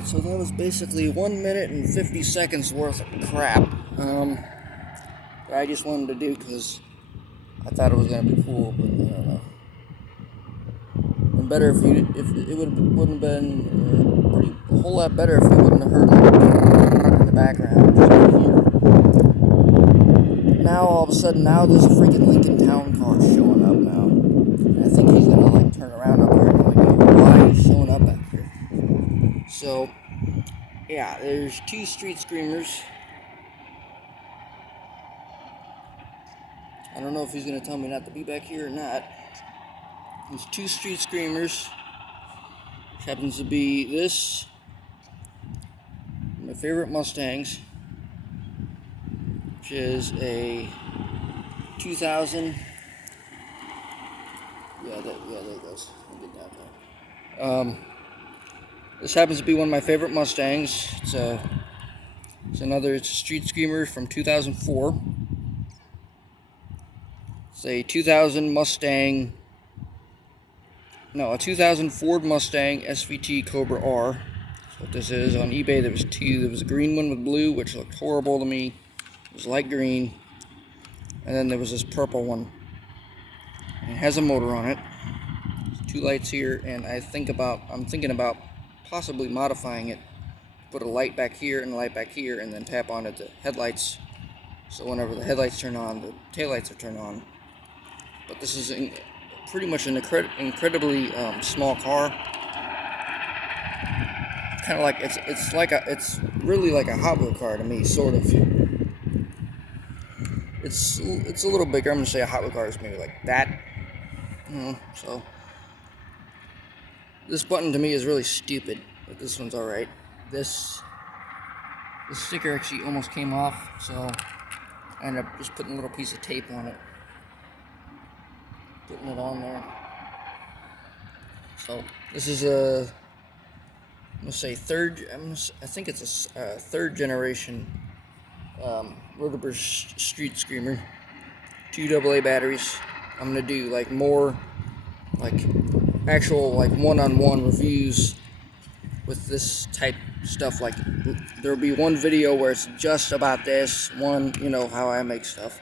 Alright, so that was basically 1 minute and 50 seconds worth of crap. That I just wanted to do because I thought it was going to be cool, but I don't know. And better if it wouldn't have been a whole lot better if you wouldn't have heard like in the background. Just here. Now all of a sudden, now there's a freaking Lincoln Town car showing up now. And I think he's gonna like turn around up here. No idea why he's showing up back here. So, yeah, there's two street screamers. I don't know if he's gonna tell me not to be back here or not. There's two street screamers. Which happens to be this, my favorite Mustangs, which is a 2000. Yeah, there it goes. I'll get down there. This happens to be one of my favorite Mustangs. It's a street screamer from 2004. It's a 2000 Ford Mustang SVT Cobra R. That's what this is. On eBay there was two. There was a green one with blue, which looked horrible to me. It was light green. And then there was this purple one. And it has a motor on it. There's two lights here, and I'm thinking about possibly modifying it. Put a light back here and a light back here, and then tap onto the headlights. So whenever the headlights turn on, the taillights are turned on. But this is pretty much an incredibly small car. Kind of like it's really like a Hot Wheel car to me, sort of. It's a little bigger. I'm gonna say a Hot Wheel car is maybe like that. So this button to me is really stupid, but this one's all right. This sticker actually almost came off, so I ended up just putting a little piece of tape on it. Putting it on there. So this is I think it's a third generation Rotober street screamer. 2 AA batteries. I'm gonna do like more like actual like one-on-one reviews with this type stuff. Like there'll be one video where it's just about this, one, how I make stuff.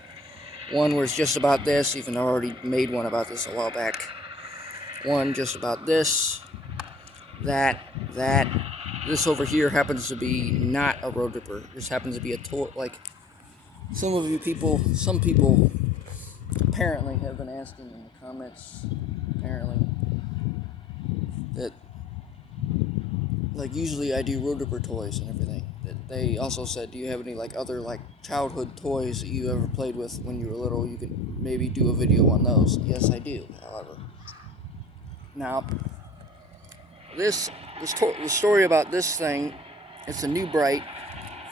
One where it's just about this, even though I already made one about this a while back. One just about this, that. This over here happens to be not a road ripper. This happens to be a toy. Like some people apparently have been asking in the comments, apparently, that like usually I do road ripper toys and everything. They also said, do you have any like other like childhood toys that you ever played with when you were little? You could maybe do a video on those. Yes, I do, however. Now, the story about this thing, it's a new bright,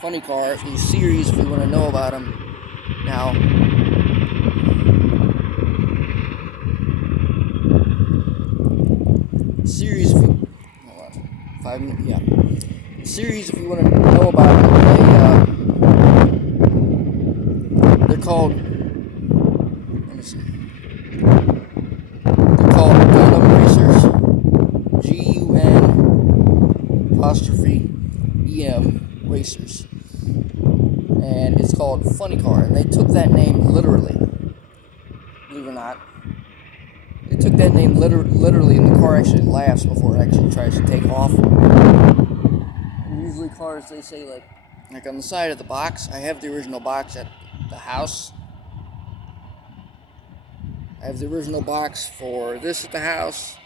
funny car. These series, if you want to know about them. Now, series, if you, hold on, 5 minutes, yeah. Series, if you want to know about it, they're called, let me see, they're called Gundam Racers, GUN''EM Racers, and it's called Funny Car, and they took that name literally, believe it or not. They took that name literally, and the car actually laughs before it actually tries to take off. Usually cars, they say like on the side of the box. I have the original box at the house. I have the original box for this at the house,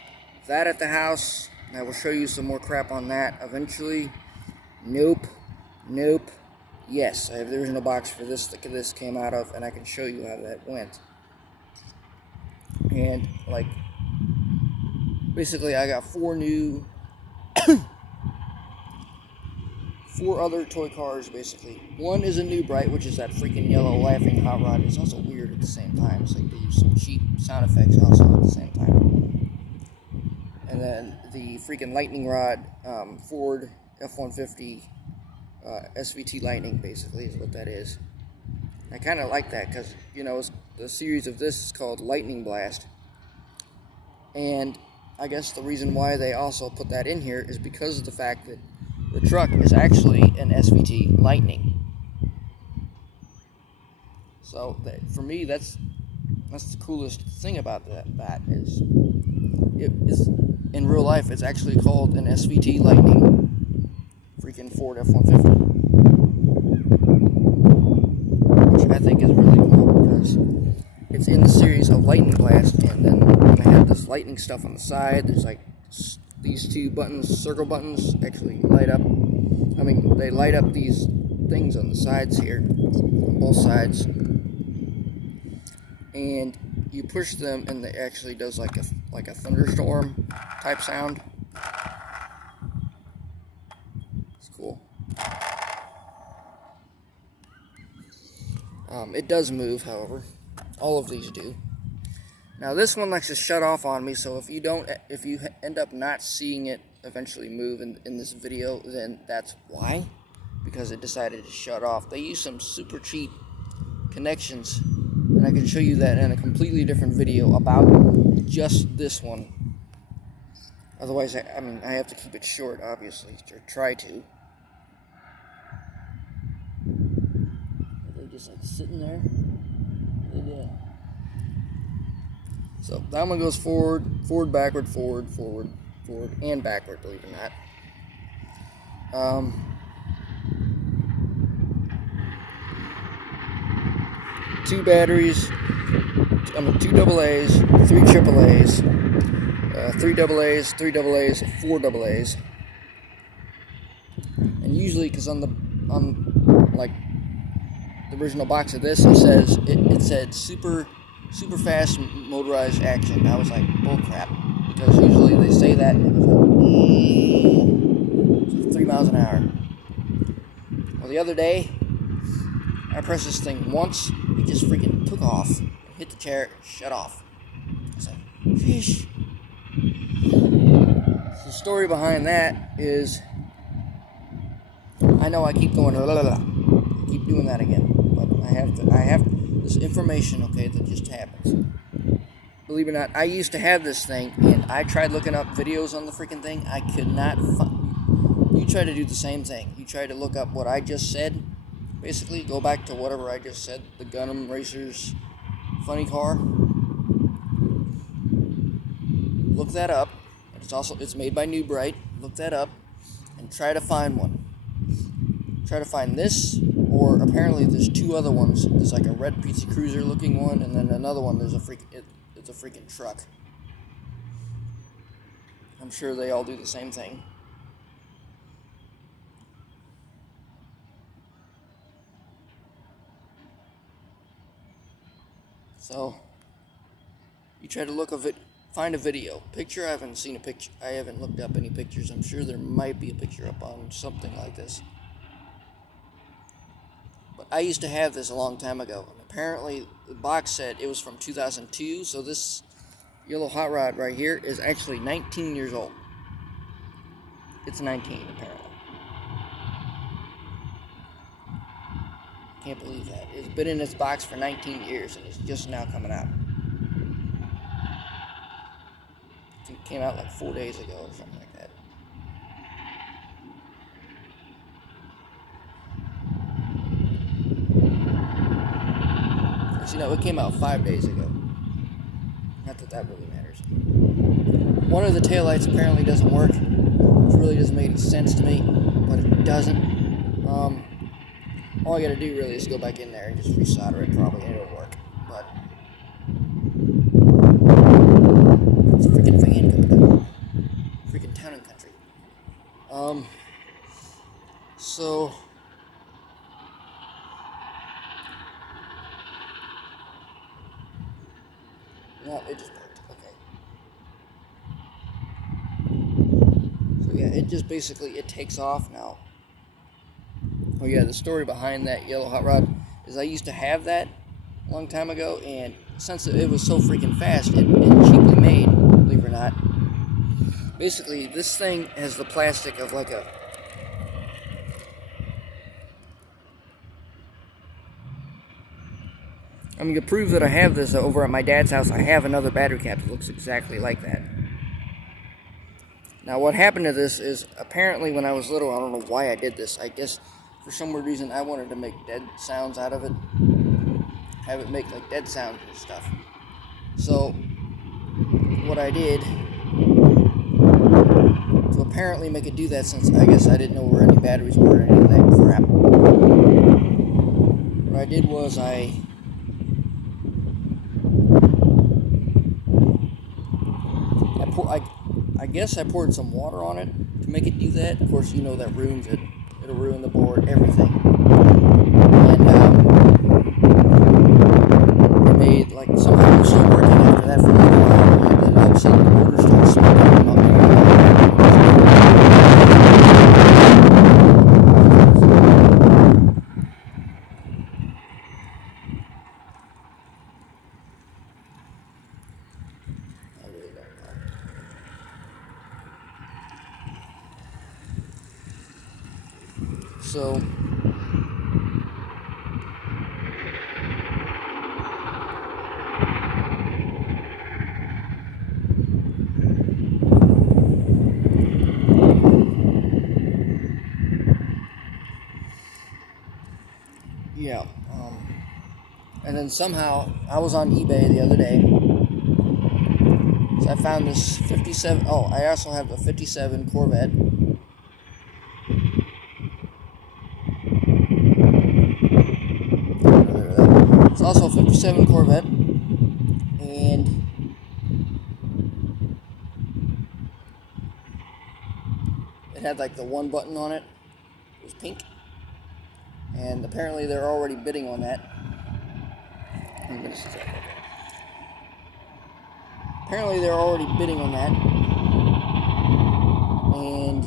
that at the house, and I will show you some more crap on that eventually. Nope. Yes, I have the original box for this that this came out of, and I can show you how that went. And like basically I got 4 other toy cars, basically. One is a new bright, which is that freaking yellow laughing hot rod. It's also weird at the same time. It's like they use some cheap sound effects also at the same time. And then the freaking lightning rod, Ford F-150 SVT Lightning, basically, is what that is. I kind of like that because, the series of this is called Lightning Blast. And I guess the reason why they also put that in here is because of the fact that the truck is actually an SVT Lightning. So for me, that's the coolest thing about that is it is in real life. It's actually called an SVT Lightning, freaking Ford F-150, which I think is really cool because it's in the series of Lightning Blast, and then I have this lightning stuff on the side. There's like these two buttons, circle buttons, actually light up. I mean, they light up these things on the sides here, on both sides, and you push them, and it actually does like a thunderstorm type sound. It's cool. It does move, however. All of these do. Now this one likes to shut off on me, so if you end up not seeing it eventually move in this video, then that's why, because it decided to shut off. They use some super cheap connections, and I can show you that in a completely different video about just this one. Otherwise, I mean, I have to keep it short, obviously, or try to. They're just like sitting there. Yeah. So that one goes forward, forward, backward, forward, forward, forward, and backward, believe it or not. Two batteries, two AA's, three AAA's, three AA's, three AA's, four AA's. And usually, because on like the original box of this, it said super fast motorized action. I was like, bull crap, because usually they say that and it goes like 3 miles an hour. Well, the other day I pressed this thing once, it just freaking took off, hit the chair, shut off. I was like, fish. The story behind that is, I know I keep going, I keep doing that again, but I have this information, okay, that just happens. Believe it or not, I used to have this thing, and I tried looking up videos on the freaking thing. I could not find. You try to do the same thing. You try to look up what I just said. Basically, go back to whatever I just said, the Gunham Racers funny car. Look that up. It's made by New Bright. Look that up and try to find one. Try to find this, or apparently there's two other ones. There's like a red PC Cruiser looking one, and then another one. It's a freaking truck. I'm sure they all do the same thing. So you try to find a video. Picture, I haven't seen a picture. I haven't looked up any pictures. I'm sure there might be a picture up on something like this. But I used to have this a long time ago, and apparently the box said it was from 2002, so this yellow hot rod right here is actually 19 years old. It's 19, apparently. Can't believe that. It's been in this box for 19 years, and it's just now coming out. I think it came out like 4 days ago or something like that. Actually, no, it came out 5 days ago. Not that that really matters. One of the taillights apparently doesn't work, which really doesn't make any sense to me, but it doesn't. All I gotta do really is go back in there and just resolder it probably, and it'll work. But it's a freaking van coming out. Freaking Town and Country. So no, it just worked. Okay. So yeah, it just basically it takes off now. Oh yeah, the story behind that yellow hot rod is I used to have that a long time ago, and since it was so freaking fast and cheaply made, believe it or not, basically this thing has the plastic of like a... I mean, to prove that I have this over at my dad's house, I have another battery cap that looks exactly like that. Now what happened to this is, apparently when I was little, I don't know why I did this. I guess for some weird reason I wanted to make dead sounds out of it. Have it make like dead sounds and stuff. So what I did to apparently make it do that, since I guess I didn't know where any batteries were or any of that crap, what I did was I guess I poured some water on it to make it do that. Of course, you know that ruins it. It'll ruin the board, everything. And it made, like, somehow it was still working after that for a little while, and then all of a sudden the motor started smoking up. I really don't know. So yeah, and then somehow I was on eBay the other day, so I found this 57. Oh, I also have a 57 Corvette. It's also a 57 Corvette, and it had like the one button on it. It was pink, and apparently they're already bidding on that. Apparently they're already bidding on that, and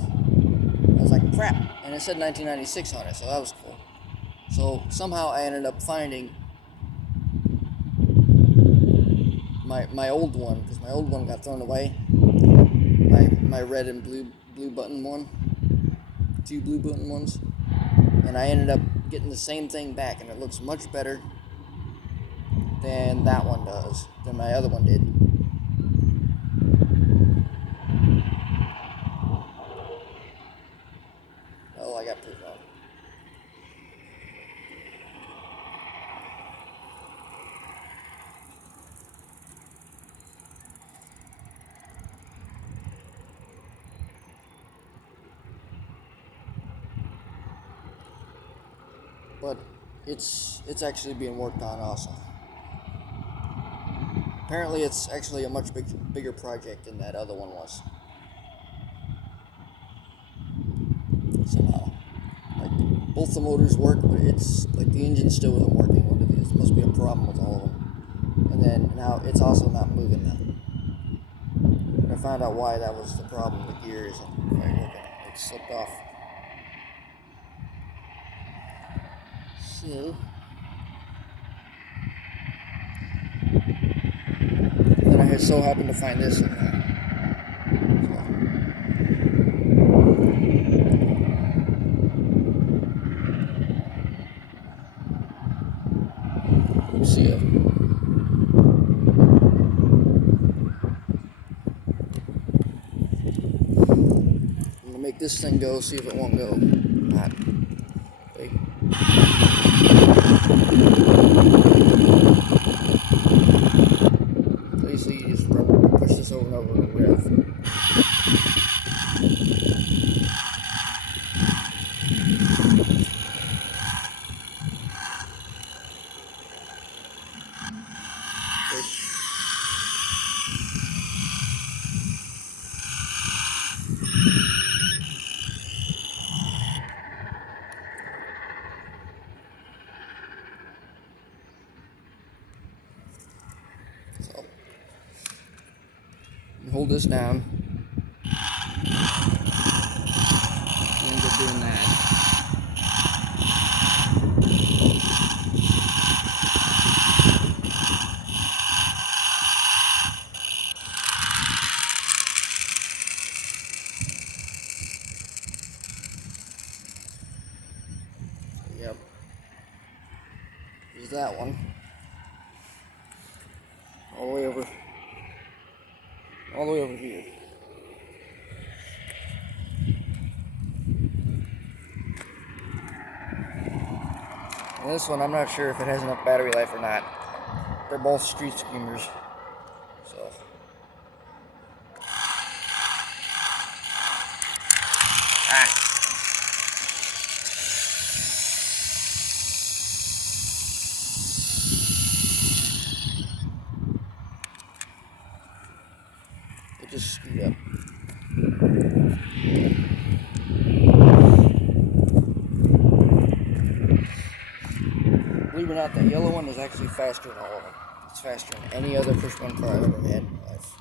I was like, crap, and it said 1996 on it, so that was cool. So somehow I ended up finding my old one, because my old one got thrown away. My red and blue button one, 2 blue button ones, and I ended up getting the same thing back, and it looks much better than that one does, than my other one did. Oh, I got proof of it. But it's actually being worked on also. Apparently it's actually a much bigger project than that other one was. Somehow. Like, both the motors work, but it's like the engine still isn't working. What it is, must be a problem with all of them. And then now it's also not moving now. And I found out why that was the problem. The gears and it slipped off. So then I so happened to find this in there. So, see ya. I'm gonna make this thing go, see if it won't go. Not. Wait. Basically, you just push this over and over and rev. So, hold this down. End up doing that. Yep. There's that one. All the way over here. This one, I'm not sure if it has enough battery life or not. They're both street screamers. So. It just screwed up. Believe it or not, that yellow one is actually faster than all of them. It's faster than any other push-button car I've ever had in my life.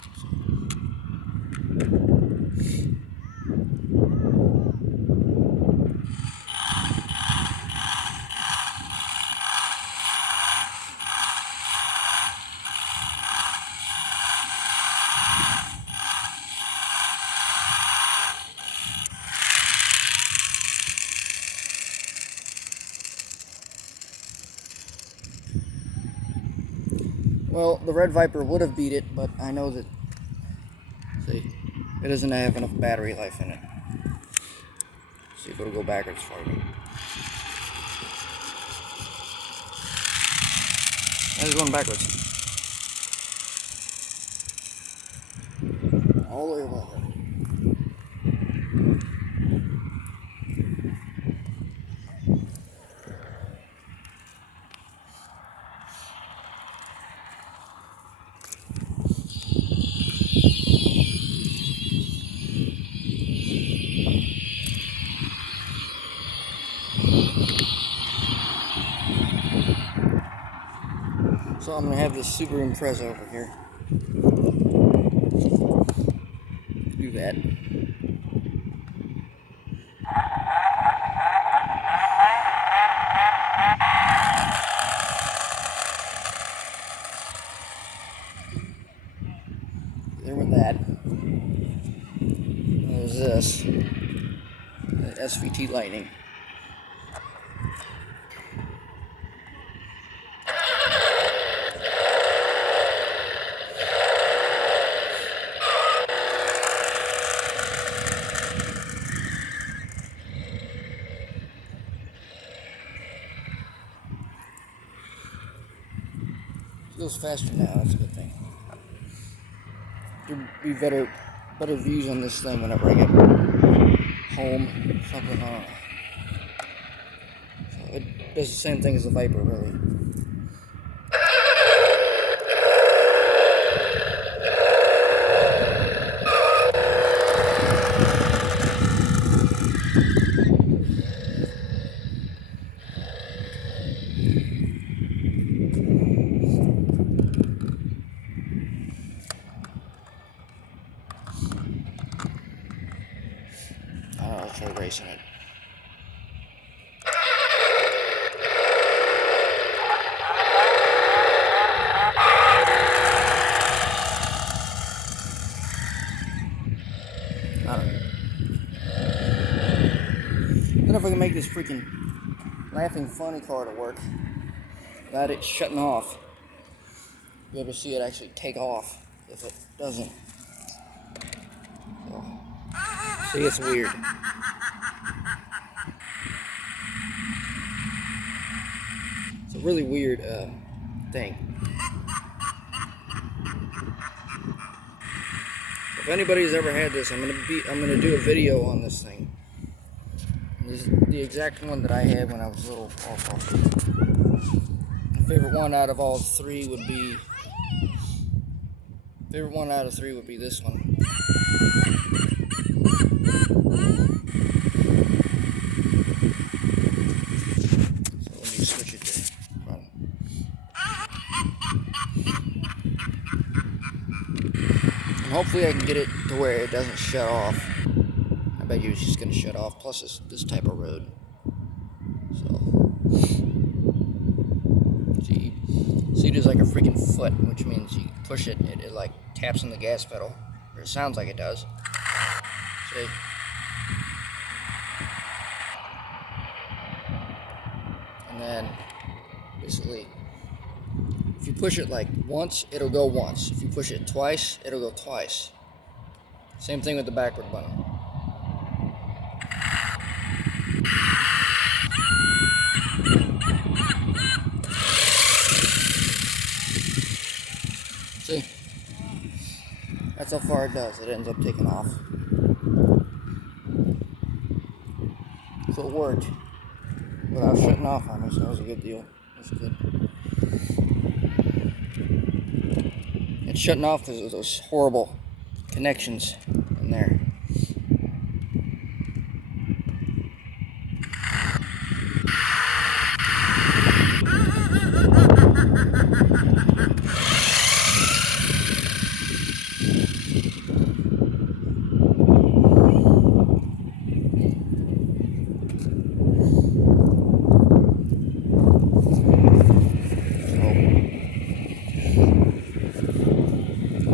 Well, the Red Viper would have beat it, but I know that, see, it doesn't have enough battery life in it. See if it'll go backwards for me. That is going backwards. All the way over. So I'm going to have this Super Impreza over here. Do that. There with that. There's this. The SVT Lightning. It goes faster now, that's a good thing. There'll be better views on this thing whenever I get home, something, I don't know. So it does the same thing as the Viper, really. I'll try racing it. I don't know. I don't know if I can make this freaking laughing funny car to work without it shutting off. You'll be able to see it actually take off if it doesn't. So, see, it's weird. It's a really weird thing. If anybody's ever had this, I'm gonna do a video on this thing. This is the exact one that I had when I was little. Also, my favorite one out of all three would be. Favorite one out of three would be this one. So let me switch it to run. And hopefully I can get it to where it doesn't shut off. I bet you it's just gonna shut off. Plus it's this type of road. So see, there's like a freaking foot, which means you push it, it like taps on the gas pedal, or it sounds like it does. See? And then basically, if you push it like once, it'll go once. If you push it twice, it'll go twice. Same thing with the backward button. so far it does. It ends up taking off. So it worked without shutting off on me, so that was a good deal. That's good. It's shutting off because of those horrible connections in there.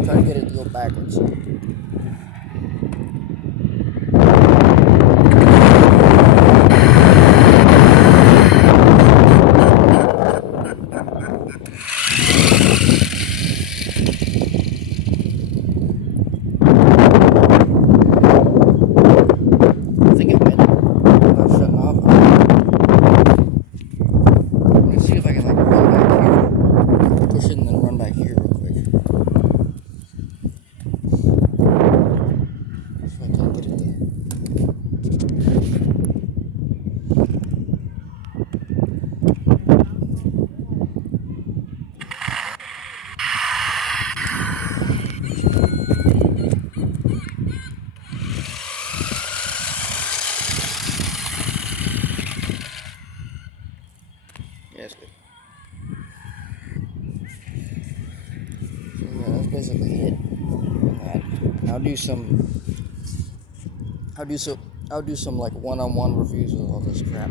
Try to get it to go backwards. I think it went without shutting off. Let me see if I can like run back here. Push it and then run back here real quick. See if I can get it there. Yeah, it's good. So yeah, that's basically it. I'll do some like one-on-one reviews of all this crap.